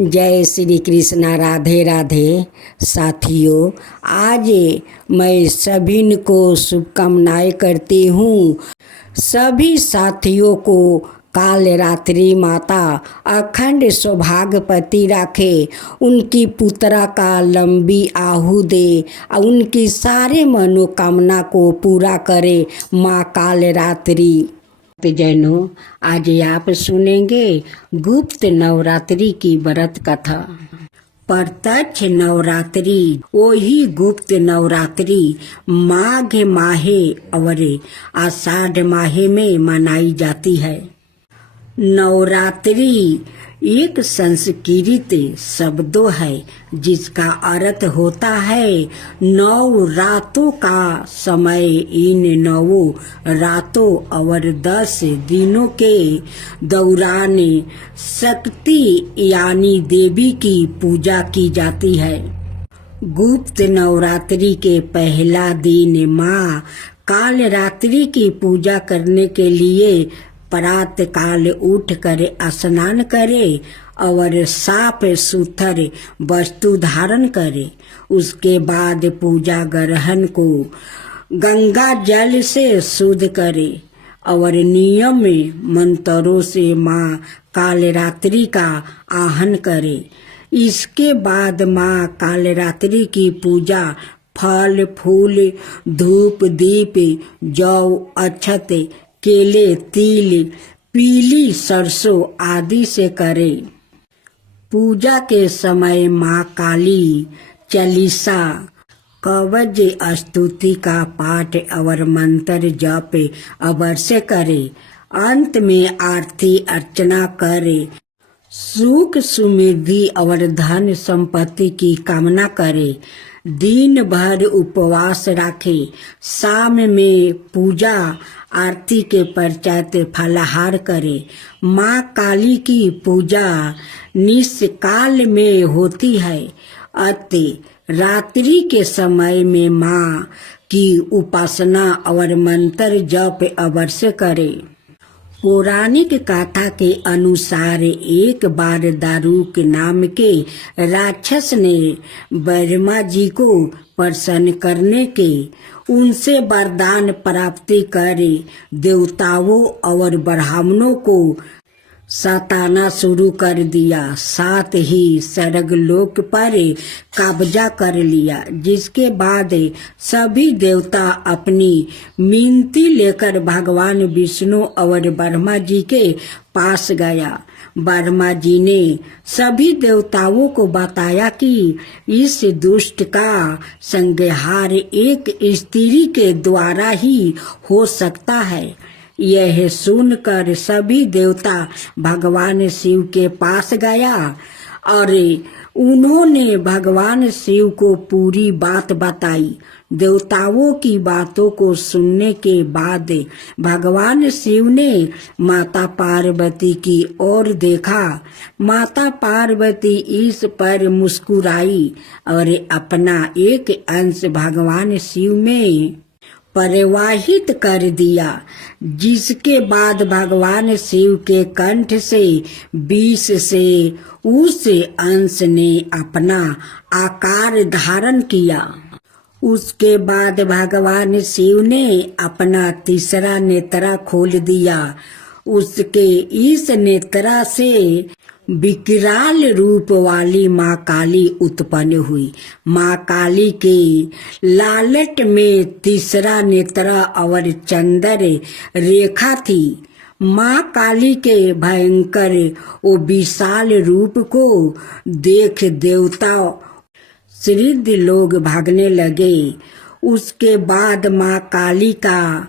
जय श्री कृष्णा। राधे राधे। साथियों, आज मैं सभी को शुभकामनाएं करती हूँ। सभी साथियों को काल रात्रि माता अखंड सौभाग्यवती रखे, उनकी पुत्रा का लंबी आहु दे और उनकी सारे मनोकामना को पूरा करे माँ काल रात्रि। जैनों, आज आप सुनेंगे गुप्त नवरात्रि की व्रत कथा। प्रत्यक्ष नवरात्रि वही गुप्त नवरात्रि माघ माहे और आषाढ़ माहे में मनाई जाती है। नवरात्रि एक संस्कृत शब्दों है जिसका अर्थ होता है 9 रातों का समय। इन 9 रातों और 10 दिनों के दौरान शक्ति यानी देवी की पूजा की जाती है। गुप्त नवरात्रि के पहला दिन माँ काल रात्रि की पूजा करने के लिए प्रातः काल उठ कर स्नान करे और साफ सुथरे वस्तु धारण करे। उसके बाद पूजा ग्रहण को गंगा जल से शुद्ध करे और नियम मंत्रों से माँ काल रात्रि का आह्वान करे। इसके बाद माँ काल रात्रि की पूजा फल फूल धूप दीप जौ अक्षत केले तिल पीली सरसों आदि से करे। पूजा के समय माँ काली चालीसा कवच स्तुति का पाठ और मंत्र जप अवश्य करे। अंत में आरती अर्चना करे। सुख समृद्धि और धन संपत्ति की कामना करे। दिन भर उपवास रखे। शाम में पूजा आरती के पश्चात फलाहार करे। माँ काली की पूजा निशकाल में होती है। अतः रात्रि के समय में माँ की उपासना और मंत्र जप अवश्य करे। पौराणिक कथा के अनुसार एक बार दारुक नाम के राक्षस ने ब्रह्मा जी को प्रसन्न करने के उनसे वरदान प्राप्ति करे देवताओं और ब्राह्मणों को सताना शुरू कर दिया। साथ ही स्वर्गलोक पर कब्जा कर लिया। जिसके बाद सभी देवता अपनी मिनती लेकर भगवान विष्णु और ब्रह्मा जी के पास गया। ब्रह्मा जी ने सभी देवताओं को बताया कि इस दुष्ट का संहार एक स्त्री के द्वारा ही हो सकता है। यह सुनकर सभी देवता भगवान शिव के पास गया और उन्होंने भगवान शिव को पूरी बात बताई। देवताओं की बातों को सुनने के बाद भगवान शिव ने माता पार्वती की ओर देखा। माता पार्वती इस पर मुस्कुराई और अपना एक अंश भगवान शिव में प्रवाहित कर दिया। जिसके बाद भगवान शिव के कंठ से विष से उस अंश ने अपना आकार धारण किया। उसके बाद भगवान शिव ने अपना तीसरा नेत्र खोल दिया। उसके इस नेत्र से विकराल रूप वाली माँ काली उत्पन्न हुई। माँ काली के लालट में तीसरा नेत्र और चंद्र रेखा थी। माँ काली के भयंकर वो विशाल रूप को देख देवता सिद्ध लोग भागने लगे। उसके बाद माँ काली का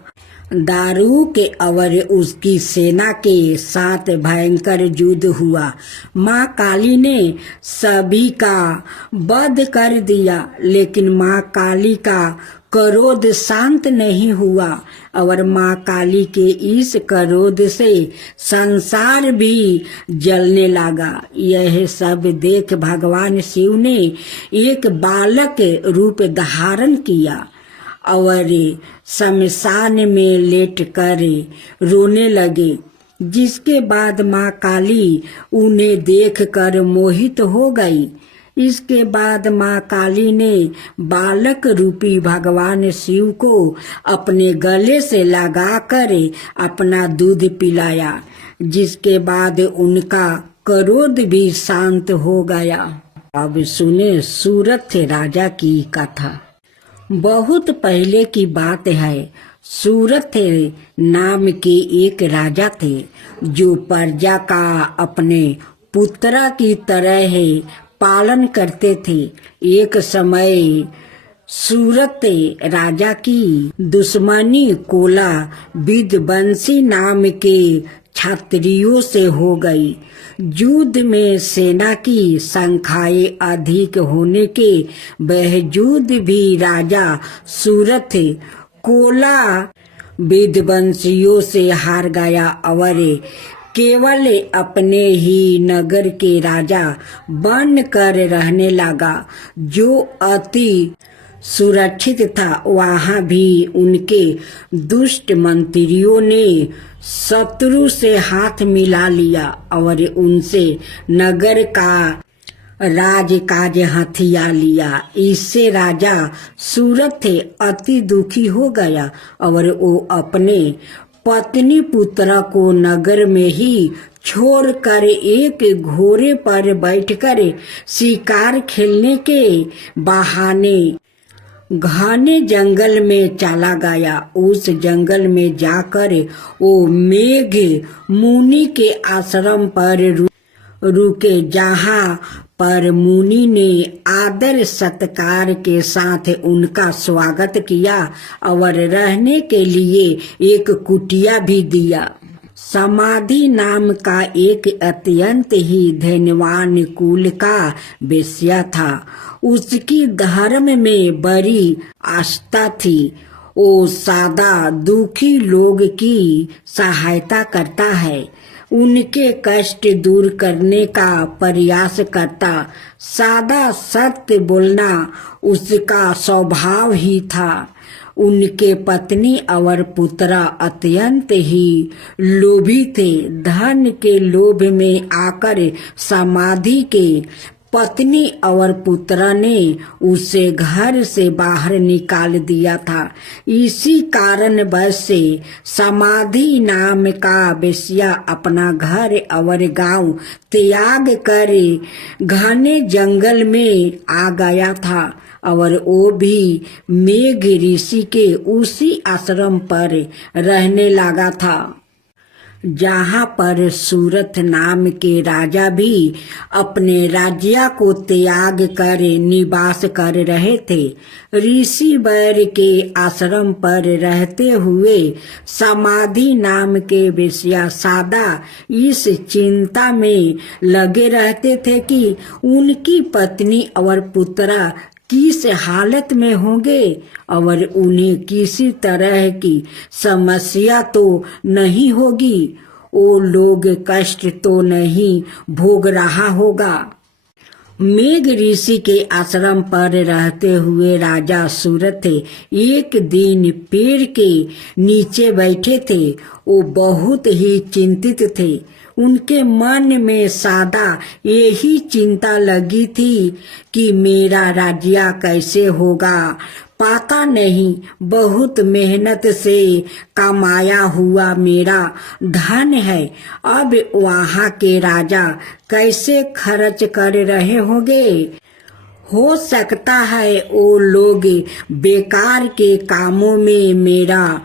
दारुक और उसकी सेना के साथ भयंकर युद्ध हुआ। माँ काली ने सभी का वध कर दिया, लेकिन माँ काली का क्रोध शांत नहीं हुआ और माँ काली के इस क्रोध से संसार भी जलने लगा। यह सब देख भगवान शिव ने एक बालक रूप धारण किया और शमशान में लेट कर रोने लगे। जिसके बाद माँ काली उन्हें देखकर मोहित हो गई। इसके बाद माँ काली ने बालक रूपी भगवान शिव को अपने गले से लगाकर अपना दूध पिलाया, जिसके बाद उनका क्रोध भी शांत हो गया। अब सुने सूरथ राजा की कथा। बहुत पहले की बात है। सूरथ नाम के एक राजा थे जो प्रजा का अपने पुत्रा की तरह पालन करते थे। एक समय सूरत राजा की दुश्मनी कोला विध्वंसी नाम के क्षत्रियों से हो गई। युद्ध में सेना की संख्याएं अधिक होने के बावजूद भी राजा सूरत कोला विध्वंसियों से हार गया और केवल अपने ही नगर के राजा बनकर रहने लगा, जो अति सुरक्षित था। वहां भी उनके दुष्ट मंत्रियों ने शत्रु से हाथ मिला लिया और उनसे नगर का राजकाज हथिया लिया। इससे राजा सूरथ अति दुखी हो गया और वो अपने पत्नी पुत्र को नगर में ही छोड़कर एक घोड़े पर बैठकर शिकार खेलने के बहाने घने जंगल में चला गया। उस जंगल में जाकर वो मेघ मुनि के आश्रम पर रुके, जहाँ पर मुनि ने आदर सत्कार के साथ उनका स्वागत किया और रहने के लिए एक कुटिया भी दिया। समाधि नाम का एक अत्यंत ही धनवान कुल का वेश्या था। उसकी धर्म में बड़ी आस्था थी। वो सादा दुखी लोग की सहायता करता है, उनके कष्ट दूर करने का प्रयास करता। सादा सत्य बोलना उसका स्वभाव ही था। उनके पत्नी और पुत्र अत्यंत ही लोभी थे। धन के लोभ में आकर समाधि के पत्नी और पुत्र ने उसे घर से बाहर निकाल दिया था। इसी कारण बस से समाधि नाम का वेश्या अपना घर और गांव त्याग कर घने जंगल में आ गया था और वो भी मेघ ऋषि के उसी आश्रम पर रहने लगा था, जहाँ पर सूरथ नाम के राजा भी अपने राज्य को त्याग कर निवास कर रहे थे। ऋषि वर के आश्रम पर रहते हुए समाधि नाम के वेश्या सादा इस चिंता में लगे रहते थे कि उनकी पत्नी और पुत्र किस हालत में होंगे और उन्हें किसी तरह की समस्या तो नहीं होगी, वो लोग कष्ट तो नहीं भोग रहा होगा। मेघ ऋषि के आश्रम पर रहते हुए राजा सूरथ एक दिन पेड़ के नीचे बैठे थे। वो बहुत ही चिंतित थे। उनके मन में सदा यही चिंता लगी थी कि मेरा राज्य कैसे होगा, पता नहीं। बहुत मेहनत से कमाया हुआ मेरा धन है, अब वहाँ के राजा कैसे खर्च कर रहे होंगे। हो सकता है वो लोग बेकार के कामों में मेरा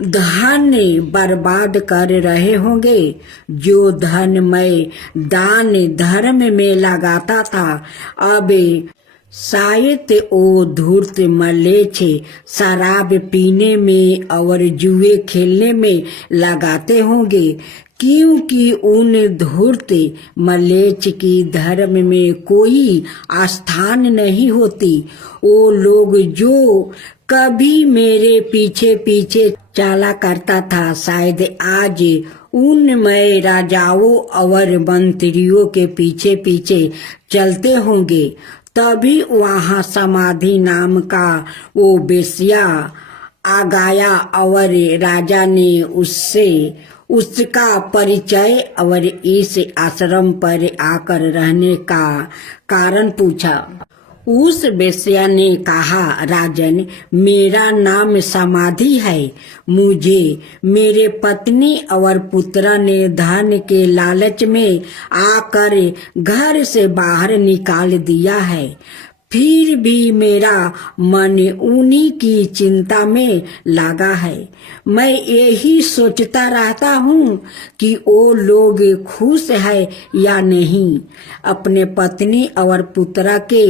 धन बर्बाद कर रहे होंगे। जो धन मैं दान धर्म में लगाता था, अब शायद वो धूर्त मलेच्छ शराब पीने में और जुए खेलने में लगाते होंगे, क्योंकि उन धूर्त मलेच्छ की धर्म में कोई स्थान नहीं होती। वो लोग जो कभी मेरे पीछे पीछे चला करता था, शायद आज उन मैं राजाओं और मंत्रियों के पीछे पीछे चलते होंगे। तभी वहाँ समाधि नाम का वो वेश्या आ गया और राजा ने उससे उसका परिचय और इस आश्रम पर आकर रहने का कारण पूछा। उस वेश्या ने कहा, राजन, मेरा नाम समाधि है। मुझे मेरे पत्नी और पुत्र ने धन के लालच में आकर घर से बाहर निकाल दिया है। फिर भी मेरा मन उन्हीं की चिंता में लगा है। मैं यही सोचता रहता हूँ कि वो लोग खुश है या नहीं। अपने पत्नी और पुत्र के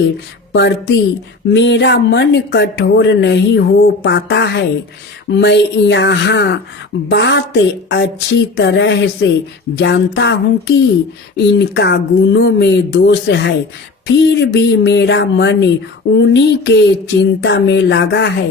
प्रति मेरा मन कठोर नहीं हो पाता है। मैं यहाँ बात अच्छी तरह से जानता हूँ कि इनका गुणों में दोष है, फिर भी मेरा मन उन्हीं के चिंता में लगा है।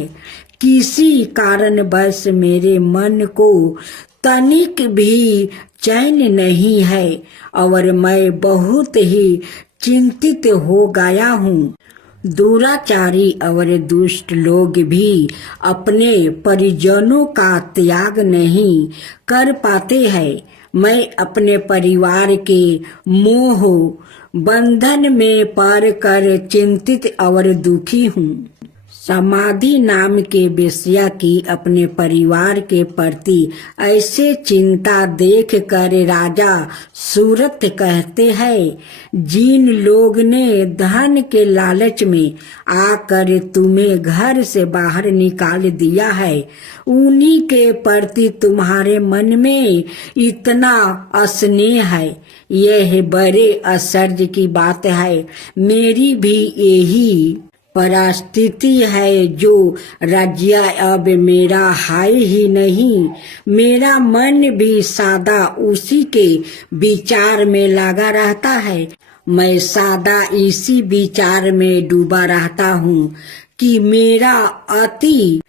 किसी कारणवश मेरे मन को तनिक भी चैन नहीं है और मैं बहुत ही चिंतित हो गया हूँ। दुराचारी और दुष्ट लोग भी अपने परिजनों का त्याग नहीं कर पाते हैं। मैं अपने परिवार के मोह बंधन में पड़ कर चिंतित और दुखी हूँ। समाधि नाम के वेश्या की अपने परिवार के प्रति ऐसे चिंता देख कर राजा सूरत कहते हैं, जिन लोग ने धन के लालच में आकर तुम्हें घर से बाहर निकाल दिया है, उन्हीं के प्रति तुम्हारे मन में इतना स्नेह है, यह बड़े आश्चर्य की बात है। मेरी भी यही परिस्थिति है जो राज्य अब मेरा है ही नहीं। मेरा मन भी सदा उसी के विचार में लगा रहता है। मैं सदा इसी विचार में डूबा रहता हूँ कि मेरा अति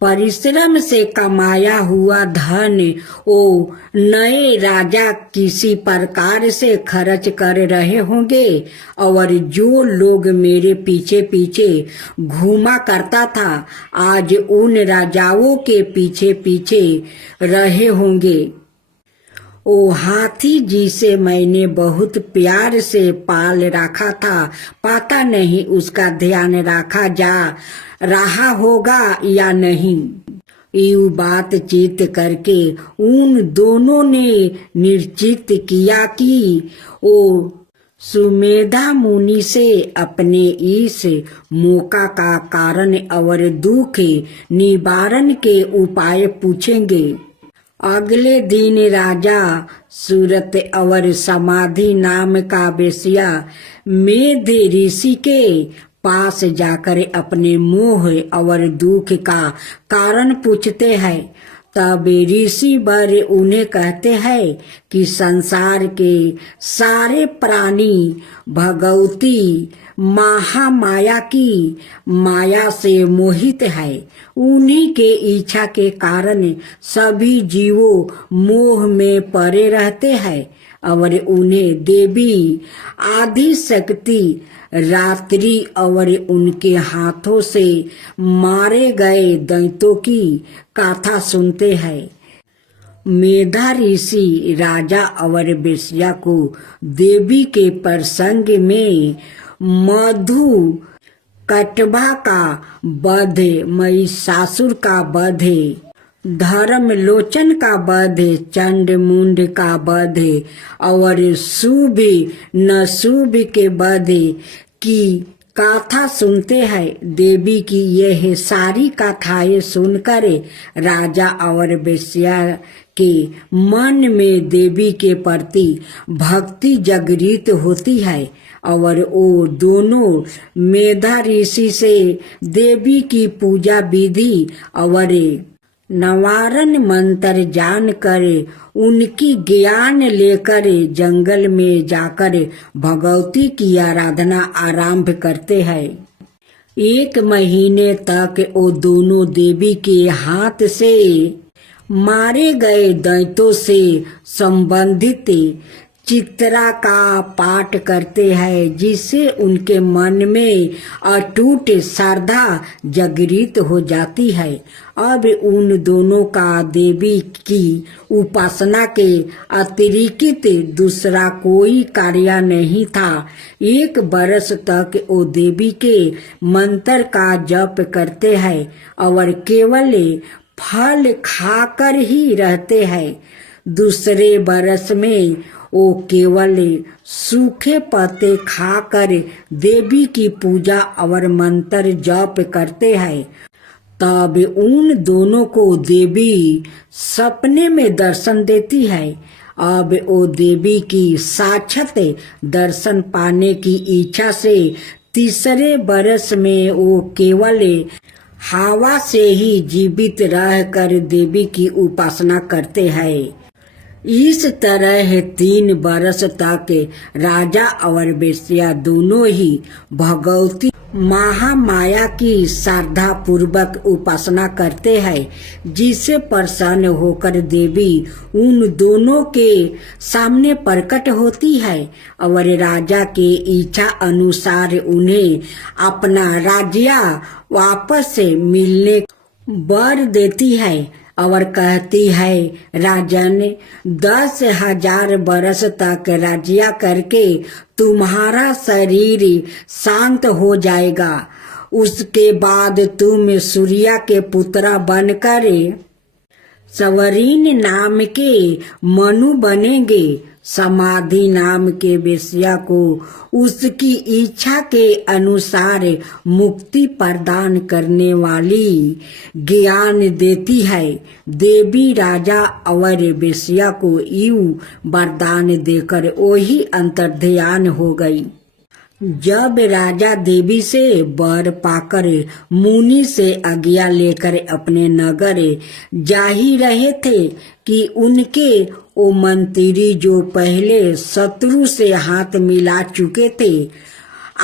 परिश्रम से कमाया हुआ धन वो नए राजा किसी प्रकार से खर्च कर रहे होंगे और जो लोग मेरे पीछे पीछे घूमा करता था आज उन राजाओं के पीछे पीछे रहे होंगे। ओ हाथी जिसे मैंने बहुत प्यार से पाल रखा था, पता नहीं उसका ध्यान रखा जा रहा होगा या नहीं। यूं बातचीत करके उन दोनों ने निश्चित किया कि वो सुमेधा मुनि से अपने इस मौका का कारण और दुख निवारण के उपाय पूछेंगे। अगले दिन राजा सूरत और समाधि नाम का वेश्या मेध ऋषि के पास जाकर अपने मोह और दुख का कारण पूछते हैं। तब ऋषि वर उन्हें कहते हैं कि संसार के सारे प्राणी भगवती महामाया की माया से मोहित है। उन्हीं के इच्छा के कारण सभी जीवों मोह में पड़े रहते हैं और उन्हें देवी आदि शक्ति रात्रि और उनके हाथों से मारे गए दैत्यों की कथा सुनते हैं। मेधा ऋषि राजा और वेश्या को देवी के प्रसंग में मधु कटवा का वध, महिषासुर का वध, धर्मलोचन का वध, चंड मुंड का वध और शुभ नशुभ के वध की कथा सुनते हैं। देवी की यह सारी कथाएं सुनकर राजा और वेश्या के मन में देवी के प्रति भक्ति जागृत होती है और वो दोनों मेधा ऋषि से देवी की पूजा विधि और नवारण मंत्र जानकर उनकी ज्ञान लेकर जंगल में जाकर भगवती की आराधना आरंभ करते हैं। 1 महीने तक वो दोनों देवी के हाथ से मारे गए दैत्यों से संबंधित चित्रा का पाठ करते हैं, जिससे उनके मन में अटूट श्रद्धा जागृत हो जाती है। अब उन दोनों का देवी की उपासना के अतिरिक्त दूसरा कोई कार्य नहीं था। 1 बरस तक वो देवी के मंत्र का जप करते हैं और केवल फल खाकर ही रहते हैं। दूसरे बरस में वो केवल सूखे पत्ते खाकर देवी की पूजा और मंत्र जप करते हैं। तब उन दोनों को देवी सपने में दर्शन देती है। अब वो देवी की साक्षात दर्शन पाने की इच्छा से तीसरे बरस में वो केवल हवा से ही जीवित रहकर देवी की उपासना करते हैं। इस तरह 3 बरस तक राजा और वेश्या दोनों ही भगवती महामाया की श्रद्धा पूर्वक उपासना करते हैं, जिससे प्रसन्न होकर देवी उन दोनों के सामने प्रकट होती है और राजा के इच्छा अनुसार उन्हें अपना राज्य वापस मिलने वर देती है और कहती है, राजन 10,000 बरस तक राज्य करके तुम्हारा शरीर शांत हो जाएगा। उसके बाद तुम सूर्य के पुत्र बनकर सवरीन नाम के मनु बनेंगे। समाधि नाम के वेश्या को उसकी इच्छा के अनुसार मुक्ति प्रदान करने वाली ज्ञान देती है। देवी राजा और वेश्या को यूं वरदान देकर वही अंतर्ध्यान हो गई। जब राजा देवी से वर पाकर मुनि से आज्ञा लेकर अपने नगर जा ही रहे थे कि उनके वो मंत्री जो पहले शत्रु से हाथ मिला चुके थे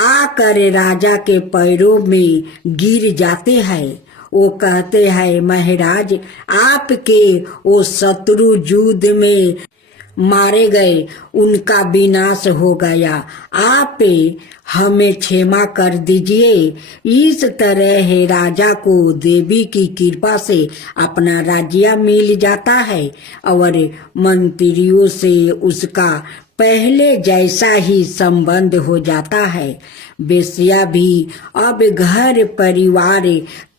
आकर राजा के पैरों में गिर जाते हैं। वो कहते हैं, महाराज आपके वो शत्रु युद्ध में मारे गए, उनका विनाश हो गया, आप हमें क्षमा कर दीजिए। इस तरह राजा को देवी की कृपा से अपना राज्य मिल जाता है और मंत्रियों से उसका पहले जैसा ही संबंध हो जाता है। वेश्या भी अब घर परिवार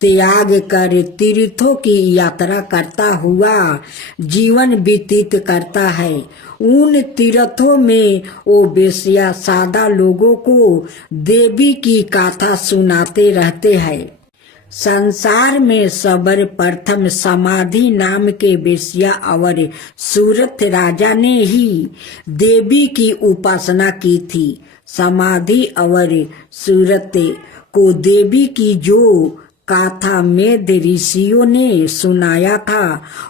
त्याग कर तीर्थों की यात्रा करता हुआ जीवन व्यतीत करता है। उन तीर्थों में वो वेश्या सादा लोगों को देवी की गाथा सुनाते रहते हैं। संसार में सर्वप्रथम समाधि नाम के वेश्या और सूरत राजा ने ही देवी की उपासना की थी। समाधि और सूरत को देवी की जो गाथा मेद ऋषियों ने सुनाया था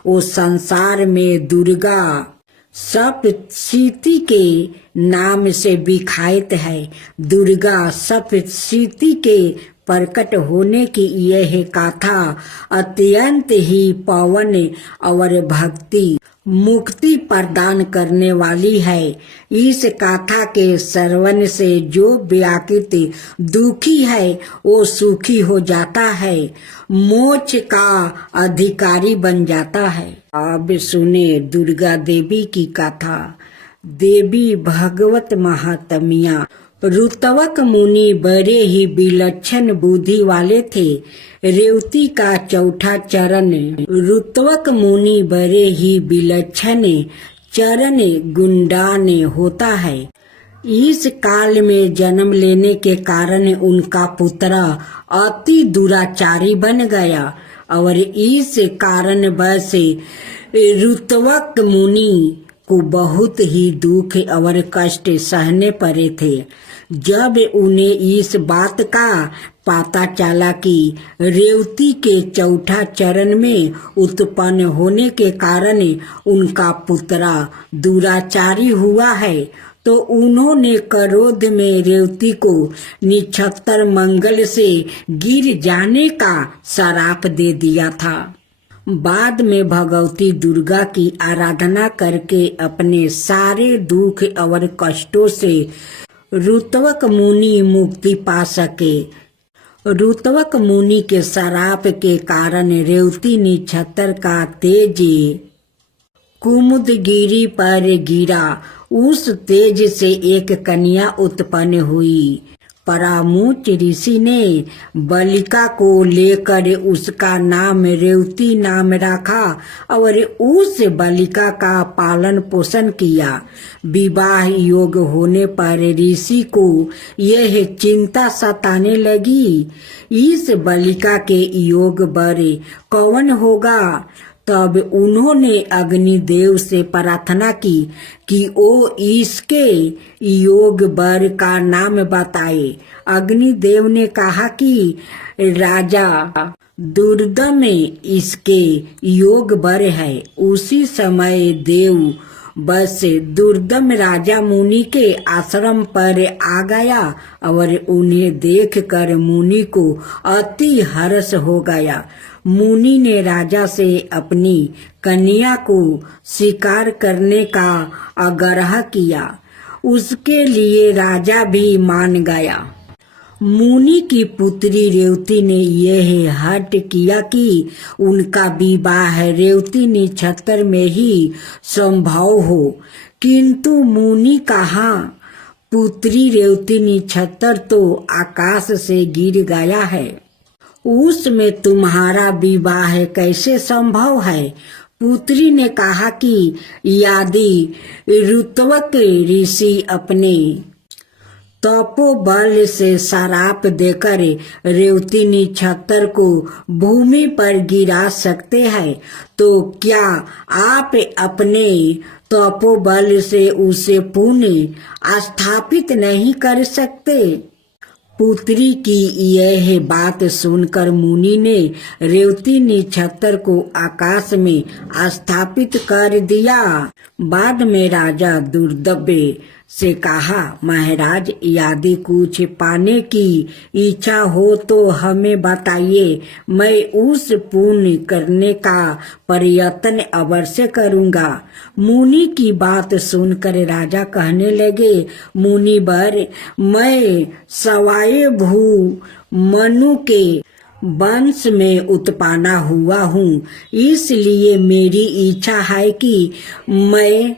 वो संसार में दुर्गा सप्तशती के नाम से विख्यात है। दुर्गा सप्तशती के प्रकट होने की यह गाथा अत्यंत ही पावन और भक्ति मुक्ति प्रदान करने वाली है। इस गाथा के श्रवण से जो व्याकुल दुखी है वो सुखी हो जाता है, मोक्ष का अधिकारी बन जाता है। अब सुने दुर्गा देवी की गाथा। देवी भगवत महात्म्य। रुतवक मुनि बड़े ही विलक्षण बुद्धि वाले थे। रेवती का चौथा चरण रुतवक मुनि बड़े ही विलक्षण चरण गुंडान होता है। इस काल में जन्म लेने के कारण उनका पुत्र अति दुराचारी बन गया और इस कारण बस रुतवक मुनि को बहुत ही दुख और कष्ट सहने पड़े थे। जब उन्हें इस बात का पता चला कि रेवती के चौथा चरण में उत्पन्न होने के कारण उनका पुत्र दुराचारी हुआ है, तो उन्होंने क्रोध में रेवती को निक्षत्र मंगल से गिर जाने का श्राप दे दिया था। बाद में भगवती दुर्गा की आराधना करके अपने सारे दुख और कष्टों से ऋत्विक मुनि मुक्ति पा सके। ऋत्विक मुनि के श्राप के कारण रेवती नक्षत्र का तेज कुमुदगिरी पर गिरा। उस तेज से एक कन्या उत्पन्न हुई। परामुच ऋषि ने बालिका को लेकर उसका नाम रेवती नाम रखा और उस बालिका का पालन पोषण किया। विवाह योग होने पर ऋषि को यह चिंता सताने लगी, इस बालिका के योग वर कौन होगा। तब उन्होंने अग्निदेव से प्रार्थना की कि वो इसके योग वर का नाम बताए। अग्निदेव ने कहा कि राजा दुर्दम इसके योग वर है। उसी समय देव बस दुर्दम राजा मुनि के आश्रम पर आ गया और उन्हें देखकर मुनि को अति हर्ष हो गया। मुनि ने राजा से अपनी कन्या को स्वीकार करने का आग्रह किया। उसके लिए राजा भी मान गया। मुनि की पुत्री रेवती ने यह हठ किया कि उनका विवाह रेवती नक्षत्र में ही संभव हो, किंतु मुनि कहा पुत्री रेवती नक्षत्र तो आकाश से गिर गया है, उसमें तुम्हारा विवाह कैसे संभव है। पुत्री ने कहा कि यदि ऋत्विक ऋषि अपने तपोबल से श्राप देकर रेवती नक्षत्र को भूमि पर गिरा सकते हैं, तो क्या आप अपने तपोबल से उसे पुनः स्थापित नहीं कर सकते। पुत्री की यह बात सुनकर मुनि ने रेवती नक्षत्र को आकाश में स्थापित कर दिया। बाद में राजा दुर्दम्य से कहा, महाराज यदि कुछ पाने की इच्छा हो तो हमें बताइए, मैं उस पुण्य करने का प्रयत्न अवश्य करूंगा। मुनि की बात सुनकर राजा कहने लगे, मुनिवर, मैं सवाए भू मनु के वंश में उत्पन्न हुआ हूँ, इसलिए मेरी इच्छा है कि मैं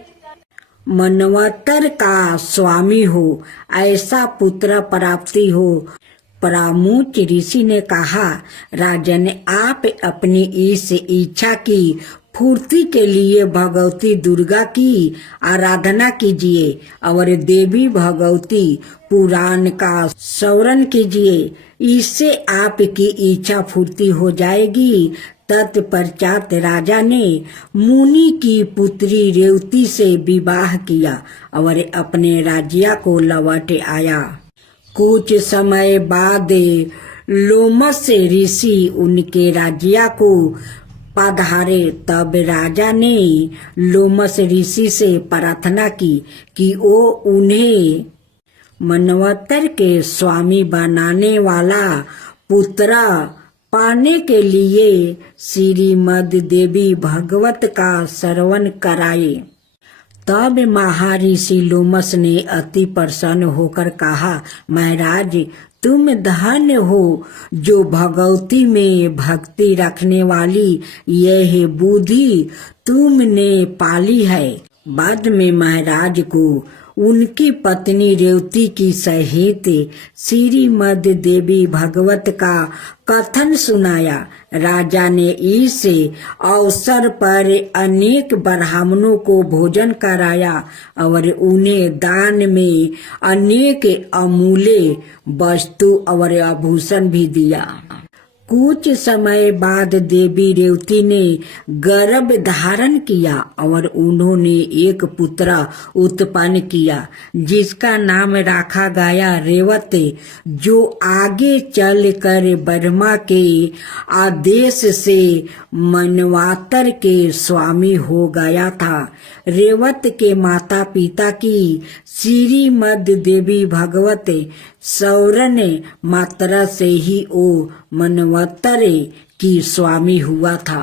मनवंतर का स्वामी हो, ऐसा पुत्र प्राप्ति हो। परामुच ऋषि ने कहा, राजन, आप अपनी इस इच्छा की पूर्ति के लिए भगवती दुर्गा की आराधना कीजिए और देवी भगवती पुराण का स्मरण कीजिए, इससे आपकी इच्छा पूर्ति हो जाएगी। तत्पश्चात राजा ने मुनि की पुत्री रेवती से विवाह किया और अपने राज्य को लौट आया। कुछ समय बाद लोमस ऋषि उनके राज्य को पधारे। तब राजा ने लोमस ऋषि से प्रार्थना की कि वो उन्हें मनवंतर के स्वामी बनाने वाला पुत्र पाने के लिए श्रीमद देवी भागवत का श्रवण कराए। तब महर्षि लोमस ने अति प्रसन्न होकर कहा, महाराज, तुम धन्य हो जो भगवती में भक्ति रखने वाली यह बुद्धि तुमने पाली है। बाद में महाराज को उनकी पत्नी रेवती की सहित श्रीमद देवी भागवत का कथन सुनाया। राजा ने इस अवसर पर अनेक ब्राह्मणों को भोजन कराया और उन्हें दान में अनेक अमूल्य वस्तु और आभूषण भी दिया। कुछ समय बाद देवी रेवती ने गर्भ धारण किया और उन्होंने एक पुत्र उत्पन्न किया जिसका नाम रखा गया रेवत, जो आगे चलकर ब्रह्मा के आदेश से मनवंतर के स्वामी हो गया था। रेवत के माता पिता की श्रीमद देवी भागवत सौरन मात्रा से ही वो मनवंतर की स्वामी हुआ था।